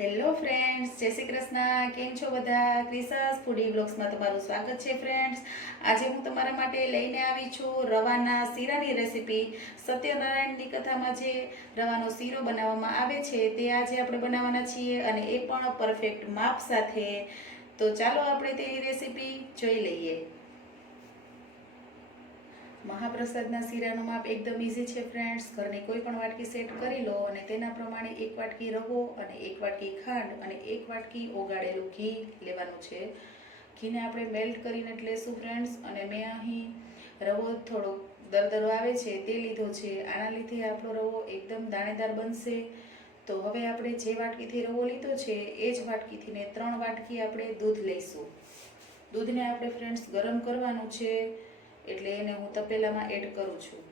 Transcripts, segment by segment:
Hello friends, જય શ્રી કૃષ્ણ. કેમ છો બધા? ક્રિશા ફૂડી બ્લોગ્સમાં તમારું સ્વાગત છે ફ્રેન્ડ્સ. આજે હું તમારા માટે લઈને આવી છું રવાના શીરાની રેસીપી. સત્યનારાયણની કથામાં જે રવાનો શીરો બનાવવામાં આવે છે તે આજે આપણે બનાવવાના છીએ, અને એ પણ પરફેક્ટ માપ સાથે. તો ચાલો આપણે તેની રેસીપી જોઈ લઈએ. મહાપ્રસાદના શીરાનું માપ એકદમ ઇઝી છે ફ્રેન્ડ્સ. ઘરની કોઈ પણ વાટકી સેટ કરી લો અને તેના પ્રમાણે 1 વાટકી રવો અને 1 વાટકી ખાંડ અને 1 વાટકી ઓગાળેલું ઘી લેવાનું છે. ઘીને આપણે મેલ્ટ કરીને જ લેશું ફ્રેન્ડ્સ. અને મેં અહીં રવો થોડો દરદરો આવે છે તે લીધો છે. આના લીધે આપણો રવો એકદમ દાણેદાર બનશે. તો હવે આપણે જે વાટકીથી રવો લીધો છે એ જ વાટકીથી 3 વાટકી આપણે દૂધ લઈશું. દૂધને આપણે ફ્રેન્ડ્સ ગરમ કરવાનું છે, એટલે એને હું તપેલામાં એડ કરું છું.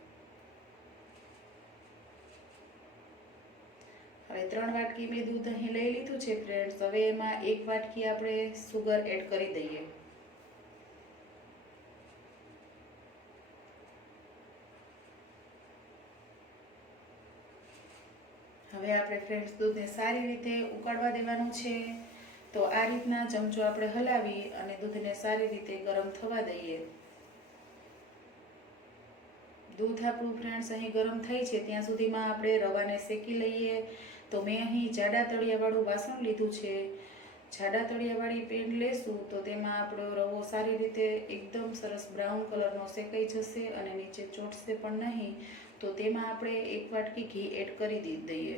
હવે 3 વાટકી મેં દૂધ અહીં લઈ લીધું છે ફ્રેન્ડ્સ. હવે એમાં 1 વાટકી આપણે સુગર એડ કરી દઈએ. હવે આપણે ફ્રેન્ડ્સ દૂધને સારી રીતે ઉકાળવા દેવાનું છે. તો આ રીતના ચમચો આપણે હલાવી અને દૂધને સારી રીતે ગરમ થવા દઈએ. દૂધ આપણું ફ્રેન્ડ્સ અહીં ગરમ થઈ છે ત્યાં સુધીમાં આપણે રવાને શેકી લઈએ. તો મેં અહીં જાડા તળિયાવાળું વાસણ લીધું છે. જાડા તળિયાવાળી પેન લેશું તો તેમાં આપણો રવો સારી રીતે એકદમ સરસ બ્રાઉન કલરનો શેકાઈ જશે અને નીચે ચોટશે પણ નહીં. તો તેમાં આપણે 1 વાટકી ઘી એડ કરી દઈએ.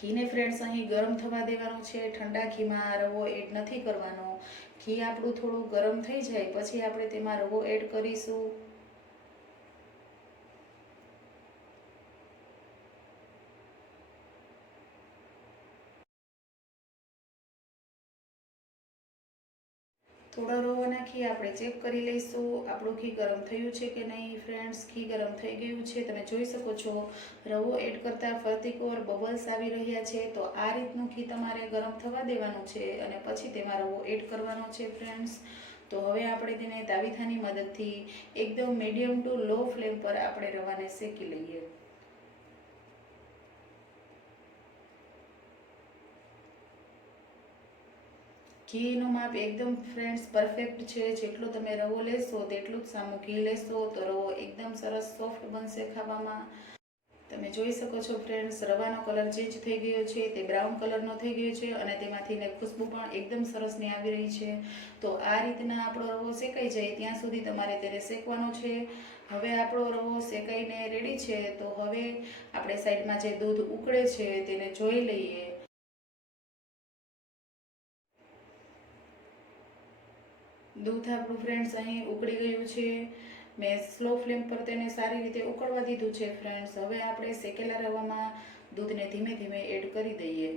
ઘીને ફ્રેન્ડ્સ અહીં ગરમ થવા દેવાનું છે. ઠંડા ઘીમાં રવો એડ નથી કરવાનો. ઘી આપણું થોડું ગરમ થઈ જાય પછી આપણે તેમાં રવો એડ કરીશું. થોડો રવો નાખી આપણે ચેક કરી લઈશું આપણું ઘી ગરમ થયું છે કે નહીં. ફ્રેન્ડ્સ, ઘી ગરમ થઈ ગયું છે. તમે જોઈ શકો છો રવો એડ કરતાં ફરતીકોર બબલ્સ આવી રહ્યા છે. તો આ રીતનું ઘી તમારે ગરમ થવા દેવાનું છે અને પછી તેમાં રવો એડ કરવાનો છે ફ્રેન્ડ્સ. તો હવે આપણે તેને તાવીથાની મદદથી એકદમ મીડિયમ ટુ લો ફ્લેમ પર આપણે રવાને શેકી લઈએ. ઘીનું માપ એકદમ ફ્રેન્ડ્સ પરફેક્ટ છે. જેટલો તમે રવો લેશો તેટલું જ સામું ઘી લેશો તો રવો એકદમ સરસ સોફ્ટ બનશે ખાવામાં. તમે જોઈ શકો છો ફ્રેન્ડ્સ, રવાનો કલર ચેન્જ થઈ ગયો છે, તે બ્રાઉન કલરનો થઈ ગયો છે અને તેમાંથી ખુશ્બુ પણ એકદમ સરસની આવી રહી છે. તો આ રીતના આપણો રવો શેકાઈ જાય ત્યાં સુધી તમારે તેને શેકવાનો છે. હવે આપણો રવો શેકાઈને રેડી છે. તો હવે આપણે સાઈડમાં જે દૂધ ઉકળે છે તેને જોઈ લઈએ. દૂધ આપણું ફ્રેન્ડ્સ અહીં ઉકળી ગયું છે. મેં સ્લો ફ્લેમ પર તેને સારી રીતે ઉકળવા દીધું છે ફ્રેન્ડ્સ. હવે આપણે શેકેલા રવામાં દૂધને ધીમે ધીમે એડ કરી દઈએ.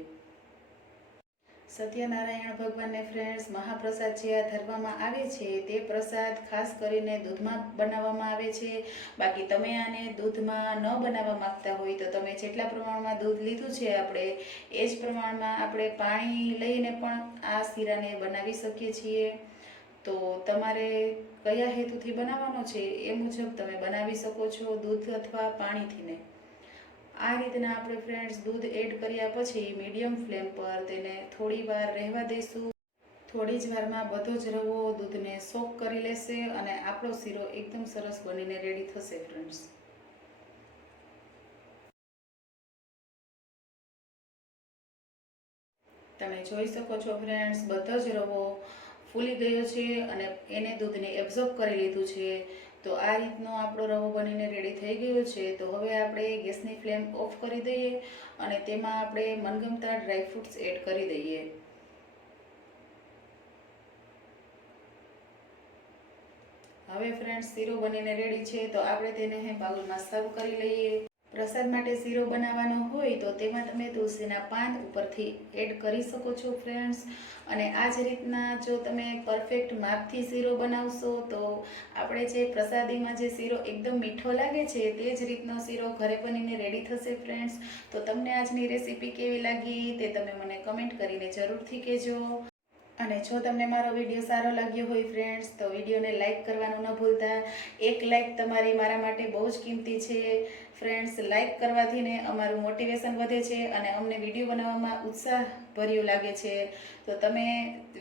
સત્યનારાયણ ભગવાનને ફ્રેન્ડ્સ મહાપ્રસાદ જે આ ધરવામાં આવે છે તે પ્રસાદ ખાસ કરીને દૂધમાં બનાવવામાં આવે છે. બાકી તમે આને દૂધમાં ન બનાવવા માંગતા હોય તો તમે જેટલા પ્રમાણમાં દૂધ લીધું છે આપણે એ જ પ્રમાણમાં આપણે પાણી લઈને પણ આ શીરાને બનાવી શકીએ છીએ. તો તમારે કયા હેતુથી બનાવવાનો છે એ મુજબ તમે બનાવી શકો છો, દૂધ અથવા પાણીથીને. આ રીતના આપણે ફ્રેન્ડ્સ દૂધ એડ કર્યા પછી મીડિયમ ફ્લેમ પર તેને થોડી વાર રહેવા દઈશું. થોડી જ વારમાં બધો જ રવો દૂધને સોક કરી લેશે અને આપણો શીરો એકદમ સરસ બનીને રેડી થશે ફ્રેન્ડ્સ. તમે જોઈ શકો છો ફ્રેન્ડ્સ, બધો જ રવો ફૂલી ગયો છે અને એને દૂધને એબ્ઝોર્બ કરી લીધું છે. તો આ રીતનો આપણો રવો બનીને રેડી થઈ ગયો છે. તો હવે આપણે ગેસની ફ્લેમ ઓફ કરી દઈએ અને તેમાં આપણે મનગમતા ડ્રાયફ્રૂટ્સ એડ કરી દઈએ. હવે ફ્રેન્ડ્સ શીરો બનીને રેડી છે. તો આપણે તેને બાઉલમાં સર્વ કરી લઈએ. પ્રસાદ માટે શીરો બનાવવાનો હોય તો તેમાં તમે તુલસીના પાન ઉપરથી એડ કરી શકો છો ફ્રેન્ડ્સ. અને આ જ રીતના જો તમે પરફેક્ટ માપથી શીરો બનાવશો તો આપણે જે પ્રસાદીમાં જે શીરો એકદમ મીઠો લાગે છે તે જ રીતનો શીરો ઘરે બનીને રેડી થશે ફ્રેન્ડ્સ. તો તમને આજની રેસીપી કેવી લાગી તે તમે મને કમેન્ટ કરીને જરૂરથી કહેજો. અને જો તમને મારો વિડીયો સારો લાગ્યો હોય ફ્રેન્ડ્સ તો વિડીયોને લાઈક કરવાનું ન ભૂલતા. એક લાઈક તમારી મારા માટે બહુ જ કિંમતી છે ફ્રેન્ડ્સ. લાઈક કરવાથી ને અમારું મોટિવેશન વધે છે અને અમને વિડીયો બનાવવામાં ઉત્સાહ ભર્યું લાગે છે. તો તમે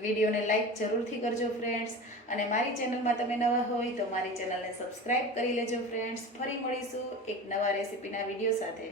વિડીયોને લાઈક જરૂરથી કરજો ફ્રેન્ડ્સ. અને મારી ચેનલમાં તમે નવા હોય તો મારી ચેનલને સબસ્ક્રાઈબ કરી લેજો ફ્રેન્ડ્સ. ફરી મળીશું એક નવા રેસીપીના વિડીયો સાથે.